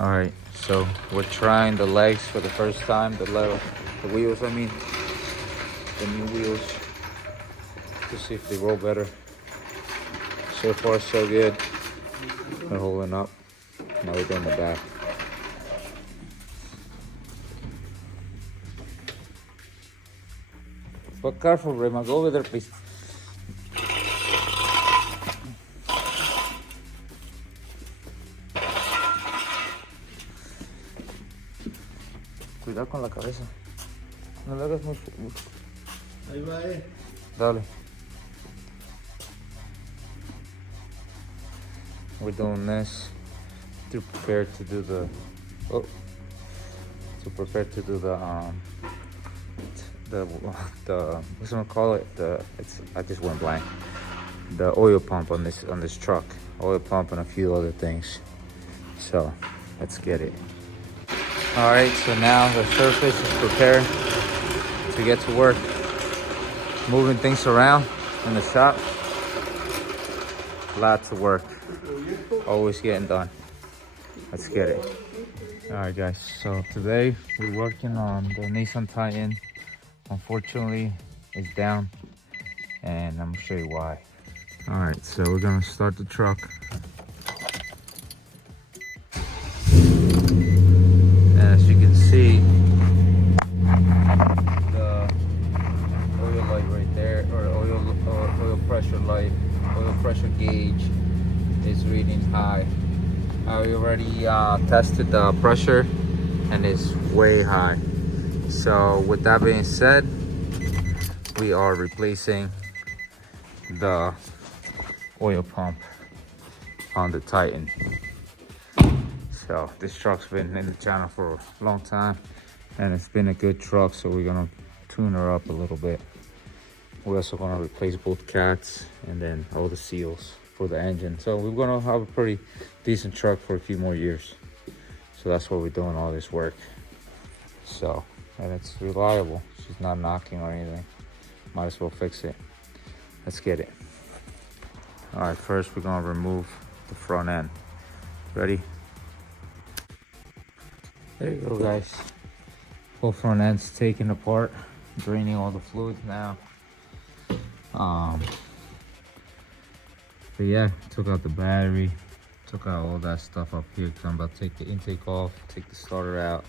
All right, so we're trying the legs for the first time. The wheels. I mean, the new wheels to see if they roll better. So far, so good. They're holding up. Now we're doing the back. But careful, Rema. Go over there, please. Cuidado con la cabeza. No le hagas mucho. Ahí va, Dale. We're doing this to prepare to do the what's gonna call it, I just went blank, the oil pump on this truck, oil pump and a few other things. So let's get it. All right, so now the surface is prepared to get to work, moving things around in the shop. Lots of work, always getting done. Let's get it. All right, guys, so today we're working on the Nissan tie-in. Unfortunately, it's down, and I'm gonna show you why. All right, so we're gonna start the truck. As you can see, the oil light right there, or oil pressure light, oil pressure gauge is reading high. I already tested the pressure, and it's way high. So with that being said, we are replacing the oil pump on the Titan. So this truck's been in the channel for a long time, and it's been a good truck, so we're gonna tune her up a little bit. We're also gonna replace both cats and then all the seals for the engine. So we're gonna have a pretty decent truck for a few more years. So that's why we're doing all this work. So, and it's reliable. She's not knocking or anything. Might as well fix it. Let's get it. All right, first we're gonna remove the front end. Ready? There you go, guys. Whole front end's taken apart, draining all the fluids now. But yeah, took out the battery, took out all that stuff up here because I'm about to take the intake off, take the starter out.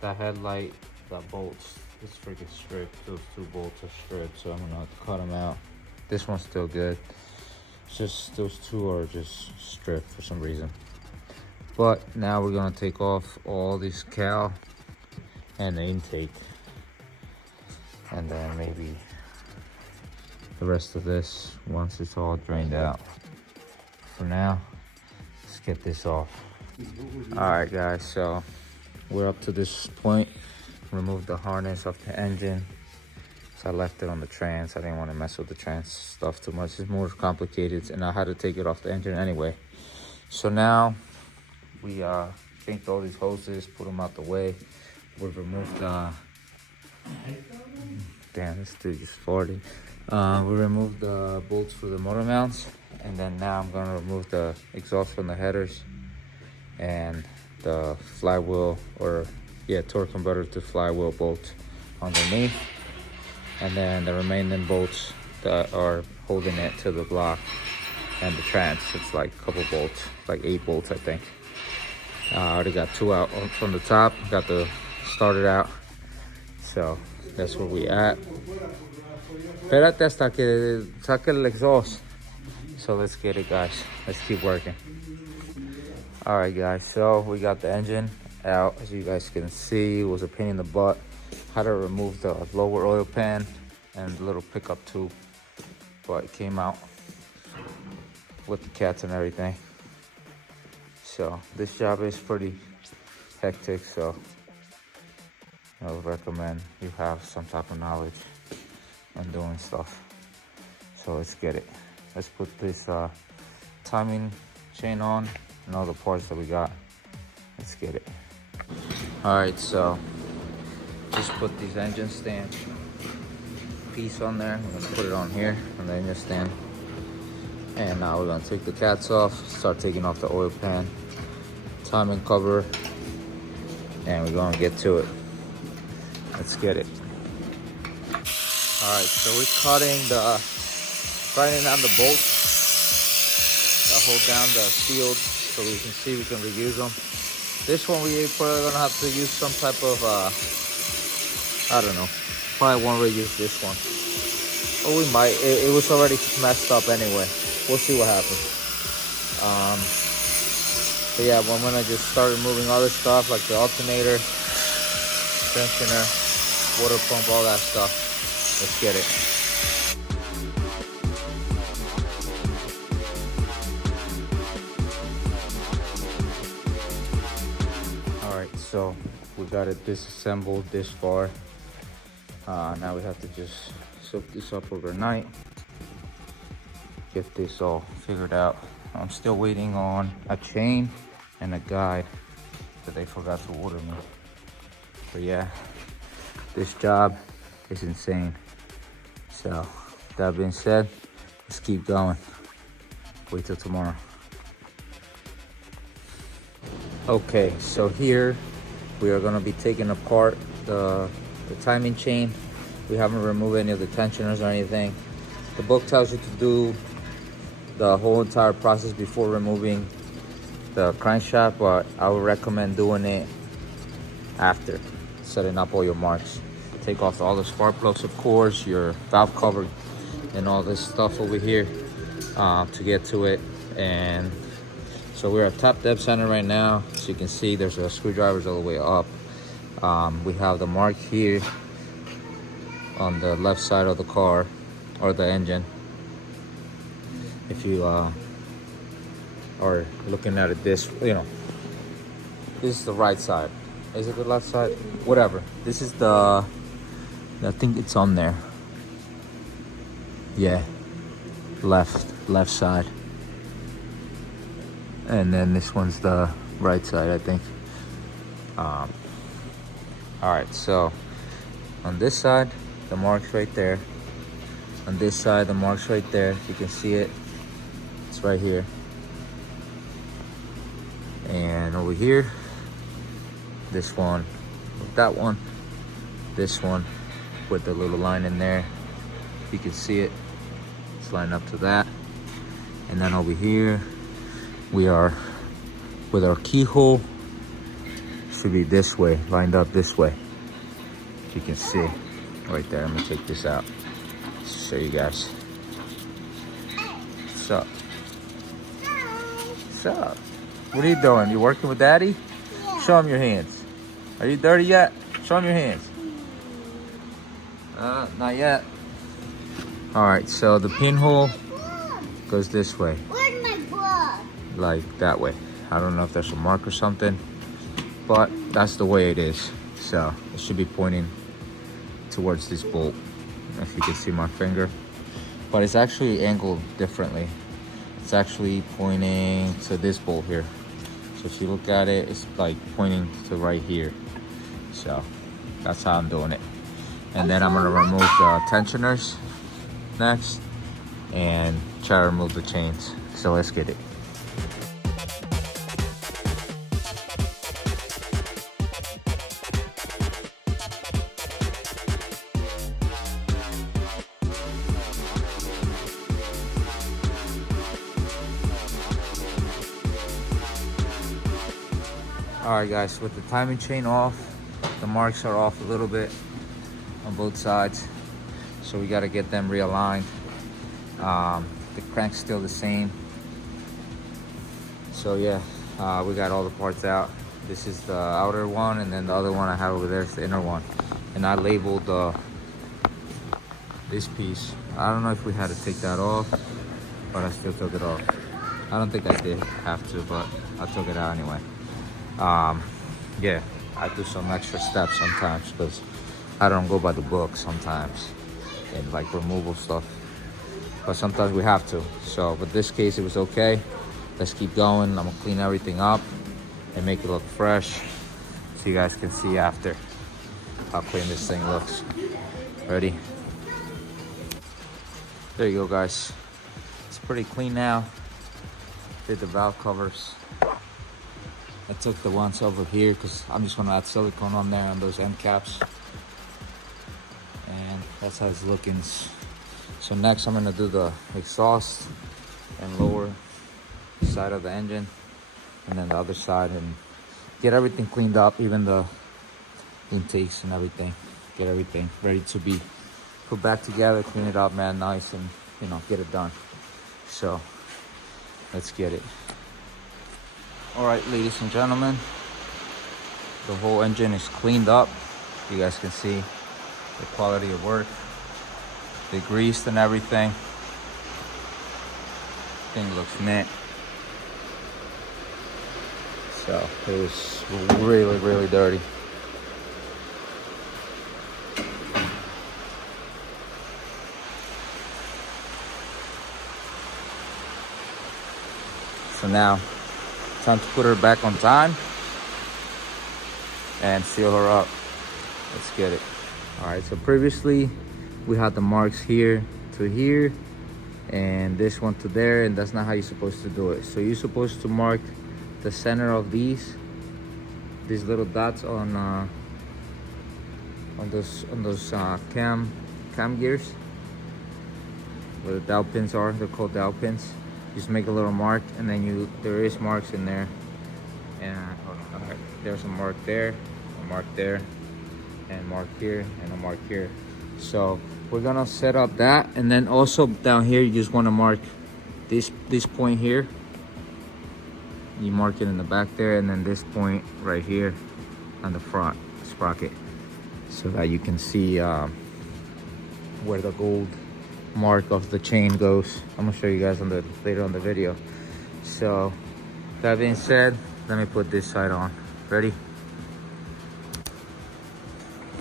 That headlight, that bolts, is freaking stripped. Those two bolts are stripped, so I'm gonna have to cut them out. This one's still good. It's just those two are just stripped for some reason. But now we're gonna take off all this cowl and the intake, and then maybe the rest of this once it's all drained out. For now, let's get this off. All right, guys, so we're up to this point. Remove the harness off the engine. So I left it on the trans. I didn't want to mess with the trans stuff too much. It's more complicated, and I had to take it off the engine anyway. So now we kinked all these hoses, put them out the way. We've removed damn, this dude just farted. We removed the bolts for the motor mounts, and then now I'm gonna remove the exhaust from the headers and the flywheel, or torque converter to flywheel bolt underneath, and then the remaining bolts that are holding it to the block and the trans. It's like a couple bolts, like 8 bolts, I think. I already got 2 out from the top, got the started out, so that's where we at. Espérate hasta que saque el exhaust. So let's get it, guys. Let's keep working. All right, guys, so we got the engine out. As you guys can see, it was a pain in the butt. Had to remove the lower oil pan and the little pickup tube, but it came out with the cats and everything. So this job is pretty hectic, so I would recommend you have some type of knowledge on doing stuff. So let's get it. Let's put this timing chain on and all the parts that we got. Let's get it. All right, so just put these engine stand piece on there. I'm gonna put it on here on the engine stand. And now we're gonna take the cats off, start taking off the oil pan, timing cover, and we're gonna get to it. Let's get it. All right, so we're grinding down the bolts that hold down the seals so we can see we can reuse them. This one we probably gonna have to use some type of, I don't know, probably won't reuse this one. Or we might, it was already messed up anyway. We'll see what happens. But yeah, I'm gonna just start removing other stuff like the alternator, tensioner, water pump, all that stuff. Let's get it. All right, so we got it disassembled this far. Now we have to just soak this up overnight. Get this all figured out. I'm still waiting on a chain and a guide that they forgot to order me. But yeah, this job is insane. So that being said, let's keep going. Wait till tomorrow. Okay, so here we are gonna be taking apart the timing chain. We haven't removed any of the tensioners or anything. The book tells you to do the whole entire process before removing the crankshaft, but I would recommend doing it after setting up all your marks. Take off all the spark plugs, of course, your valve cover, and all this stuff over here to get to it. And so we're at top depth center right now. So you can see there's screwdrivers all the way up. We have the mark here on the left side of the car or the engine. If you are looking at it this, this is the right side. Is it the left side? Whatever. This is I think it's on there. Yeah, left side. And then this one's the right side, I think. All right, so on this side, the mark's right there. On this side, the mark's right there. You can see it. It's right here. And over here, this one with that one, this one with the little line in there. You can see it. It's lined up to that. And then over here, we are with our keyhole. Should be this way, lined up this way. You can see right there. Let me take this out. Show you guys. What's up? What's up? What are you doing? You working with Daddy? Yeah. Show him your hands. Are you dirty yet? Show him your hands. Not yet. All right, so the pinhole goes this way. Where's my book? Like that way. I don't know if there's a mark or something, but that's the way it is. So it should be pointing towards this bolt, if you can see my finger. But it's actually angled differently. It's actually pointing to this bolt here. So if you look at it, it's like pointing to right here. So that's how I'm doing it. And then I'm gonna remove the tensioners next and try to remove the chains. So let's get it. All right guys, with the timing chain off, the marks are off a little bit on both sides. So we gotta get them realigned. The crank's still the same. So yeah, we got all the parts out. This is the outer one, and then the other one I have over there is the inner one. And I labeled this piece. I don't know if we had to take that off, but I still took it off. I don't think I did have to, but I took it out anyway. Yeah, I do some extra steps sometimes because I don't go by the book sometimes and like removal stuff, but sometimes we have to. So but this case it was okay. Let's keep going. I'm gonna clean everything up and make it look fresh so you guys can see after how clean this thing looks. Ready? There you go guys. It's pretty clean now. Did the valve covers. I took the ones over here because I'm just gonna add silicone on there on those end caps. And that's how it's looking. So next I'm gonna do the exhaust and lower side of the engine, and then the other side, and get everything cleaned up, even the intakes and everything. Get everything ready to be put back together, clean it up, man, nice, and you know, get it done. So let's get it. All right, ladies and gentlemen, the whole engine is cleaned up. You guys can see the quality of work, the greased and everything. Thing looks mint. So it was really, really dirty. So now, time to put her back on time and seal her up. Let's get it. All right, so previously we had the marks here to here and this one to there, and that's not how you're supposed to do it. So you're supposed to mark the center of these little dots on those cam gears where the dowel pins are. They're called dowel pins. Just make a little mark, and then there is marks in there. And all right, there's a mark there, a mark there, and a mark here, and a mark here. So we're gonna set up that, and then also down here you just want to mark this point here. You mark it in the back there, and then this point right here on the front sprocket, so that you can see where the gold mark of the chain goes. I'm gonna show you guys later on the video. So that being said, let me put this side on. Ready?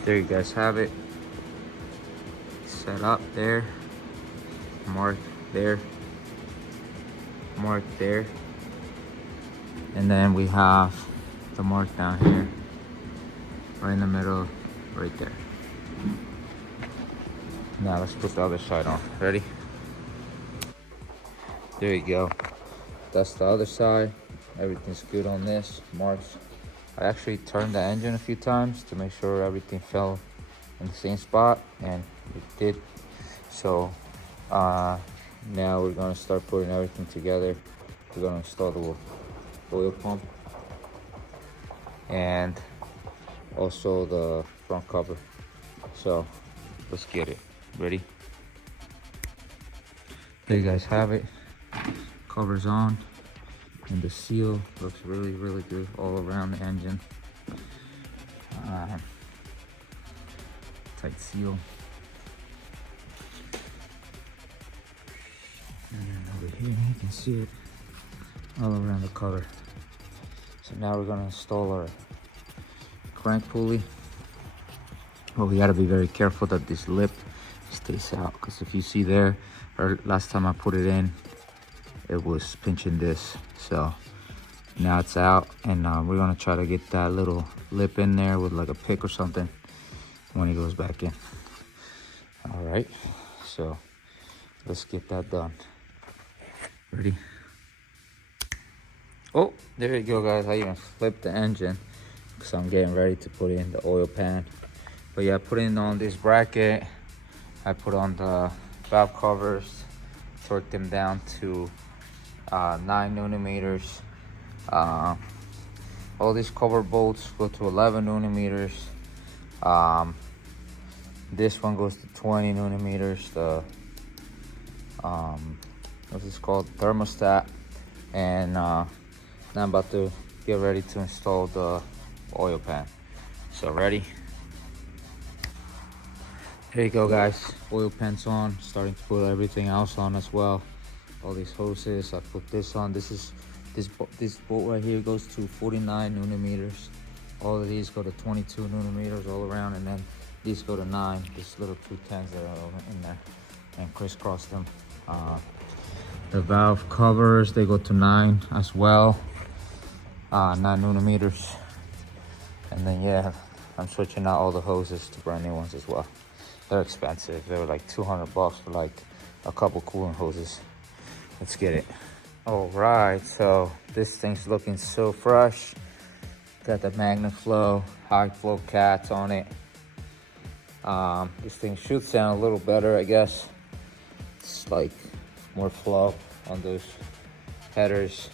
There you guys have it. Set up there, mark there, mark there, and then we have the mark down here, right in the middle, right there. Now let's put the other side on. Ready? There you go. That's the other side. Everything's good on this. Marks. I actually turned the engine a few times to make sure everything fell in the same spot, and it did. So now we're gonna start putting everything together. We're gonna install the oil pump and also the front cover. So let's get it. Ready? There you guys have it. Covers on, and the seal looks really, really good all around the engine. Tight seal. And then over here you can see it all around the cover. So now we're gonna install our crank pulley. Well, we gotta be very careful that this lip stays out, because if you see there, or last time I put it in, it was pinching this. So now it's out, and we're gonna try to get that little lip in there with like a pick or something when it goes back in. All right, so let's get that done. Ready? Oh, there you go, guys. I even flipped the engine because I'm getting ready to put in the oil pan. But yeah, putting on this bracket, I put on the valve covers, torqued them down to 9mm. All these cover bolts go to 11mm. This one goes to 20mm. The what's this called? Thermostat. And now I'm about to get ready to install the oil pan. So ready? There you go, guys. Oil pan's on. Starting to put everything else on as well. All these hoses. I put this on. This bolt right here goes to 49mm. All of these go to 22mm all around, and then these go to 9. These little 210s that are in there, and crisscross them. The valve covers, they go to 9 as well. 9mm. And then yeah, I'm switching out all the hoses to brand new ones as well. They're expensive. They were like $200 for like a couple coolant hoses. Let's get it. All right, so this thing's looking so fresh. Got the Magnet Flow, high flow cats on it. This thing should sound a little better, I guess. It's like more flow on those headers.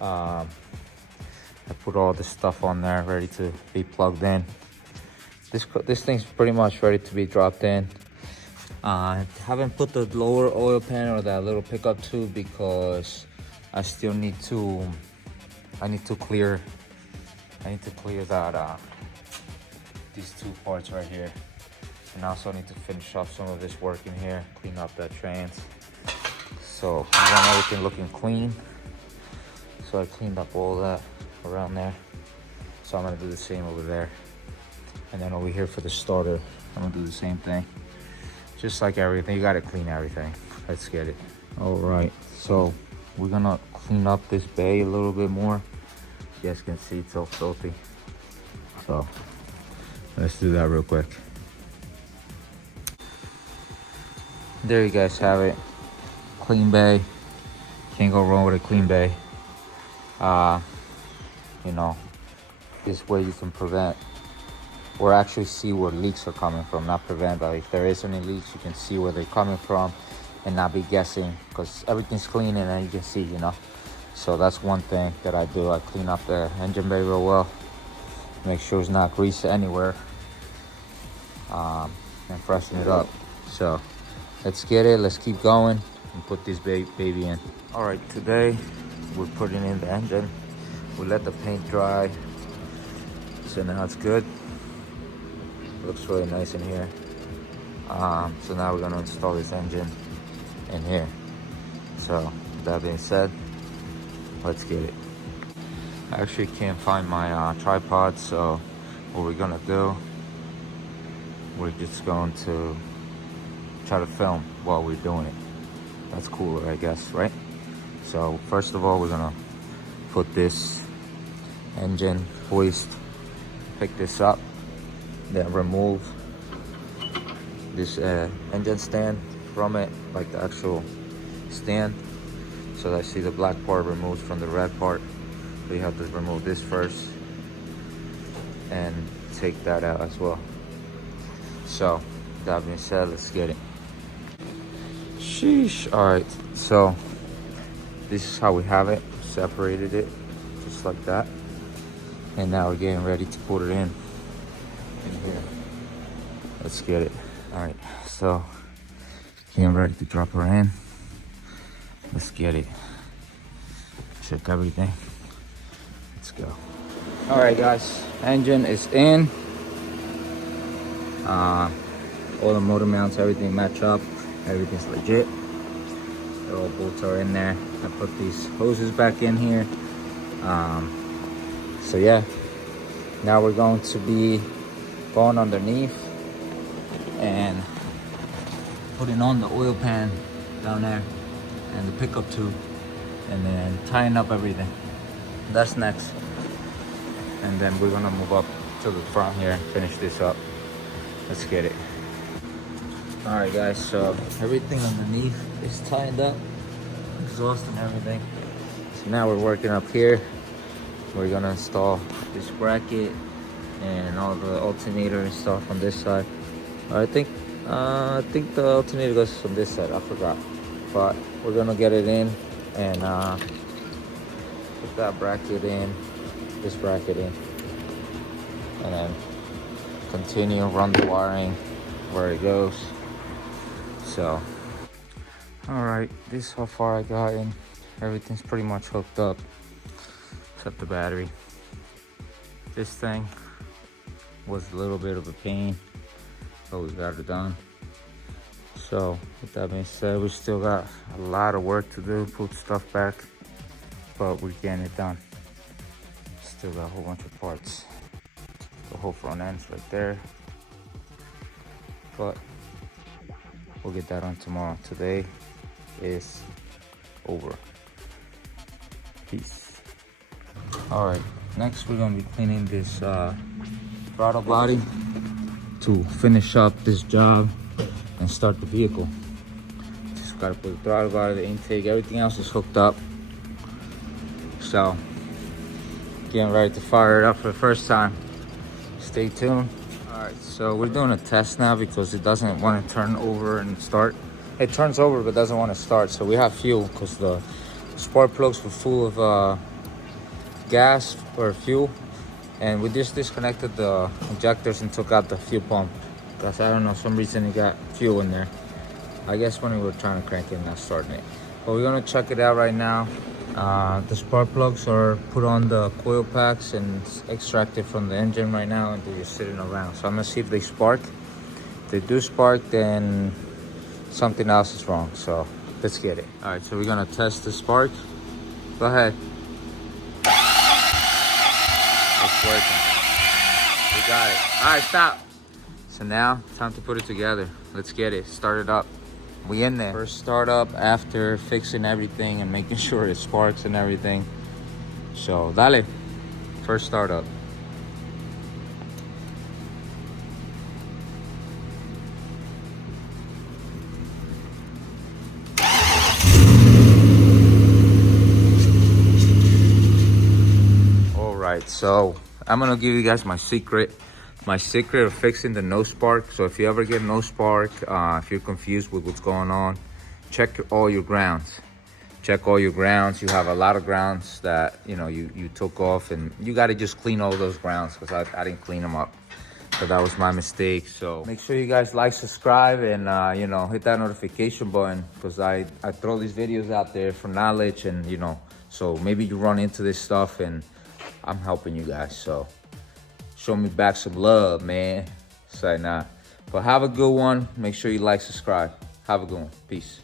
I put all this stuff on there ready to be plugged in. This thing's pretty much ready to be dropped in. I haven't put the lower oil pan or that little pickup tube because I still need to clear that these two parts right here, and I also need to finish off some of this work in here, clean up that trans. So we want everything looking clean. So I cleaned up all that around there. So I'm gonna do the same over there. And then over here for the starter, I'm gonna do the same thing. Just like everything, you gotta clean everything. Let's get it. All right, so we're gonna clean up this bay a little bit more. You guys can see it's all filthy. So let's do that real quick. There you guys have it. Clean bay. Can't go wrong with a clean bay. You know, this way you can prevent or actually see where leaks are coming from. Not prevent, but if there is any leaks, you can see where they're coming from and not be guessing, because everything's clean and then you can see, you know. So that's one thing that I do. I clean up the engine bay real well, make sure it's not greased anywhere, and freshen it up. So let's get it, let's keep going and put this baby in. All right, today we're putting in the engine. We let the paint dry, so now it's good. Looks really nice in here. So now we're gonna install this engine in here. So that being said, let's get it. I actually can't find my tripod, so what we're gonna do, we're just going to try to film while we're doing it. That's cooler, I guess, right? So first of all, we're gonna put this engine hoist, pick this up, then remove this engine stand from it, like the actual stand. So I see the black part removed from the red part. So you have to remove this first and take that out as well. So that being said, let's get it. Sheesh. All right, so this is how we have it. Separated it just like that, and now we're getting ready to put it in here. Let's get it. All right, so getting ready to drop her in. Let's get it. Check everything. Let's go. All right, guys, engine is in. All the motor mounts, everything match up. Everything's legit. All bolts are in there. I put these hoses back in here. So yeah, now we're going to be going underneath and putting on the oil pan down there and the pickup tube, and then tying up everything. That's next. And then we're gonna move up to the front here and finish this up. Let's get it. All right, guys, so everything underneath is tied up, exhaust and everything. So now we're working up here. We're gonna install this bracket and all the alternator and stuff on this side. I think the alternator goes from this side, I forgot. But we're gonna get it in and put that bracket in, this bracket in, and then continue, run the wiring where it goes. So, all right, this is how far I got in. Everything's pretty much hooked up except the battery. This thing was a little bit of a pain, but we got it done. So with that being said, we still got a lot of work to do, put stuff back, but we're getting it done. Still got a whole bunch of parts. The whole front end's right there, but we'll get that on tomorrow. Today is over. Peace. All right, next we're gonna be cleaning this throttle body to finish up this job and start the vehicle. Just Gotta put the throttle guard, the intake, everything else is hooked up. So, getting ready to fire it up for the first time. Stay tuned. Alright, so we're doing a test now because it doesn't want to turn over and start. It turns over but doesn't want to start. So we have fuel because the spark plugs were full of gas or fuel. And we just disconnected the injectors and took out the fuel pump. Because I don't know, some reason it got fuel in there. I guess when we were trying to crank it and not starting it. But we're gonna check it out right now. The spark plugs are put on the coil packs and extracted from the engine right now, and they're just sitting around. So I'm gonna see if they spark. If they do spark, then something else is wrong. So let's get it. All right, so we're gonna test the spark. Go ahead. It's working. We got it. All right, stop. So now, time to put it together. Let's get it. Start it up. We in there. First start up after fixing everything and making sure it sparks and everything. So, dale. First start up. All right, so I'm gonna give you guys my secret of fixing the no spark. So if you ever get no spark, if you're confused with what's going on, check all your grounds. Check all your grounds. You have a lot of grounds that you took off, and you got to just clean all those grounds because I didn't clean them up. So that was my mistake. So make sure you guys like, subscribe, and hit that notification button because I throw these videos out there for knowledge, and so maybe you run into this stuff and I'm helping you guys. So show me back some love, man. Say nah. But have a good one. Make sure you like, subscribe. Have a good one. Peace.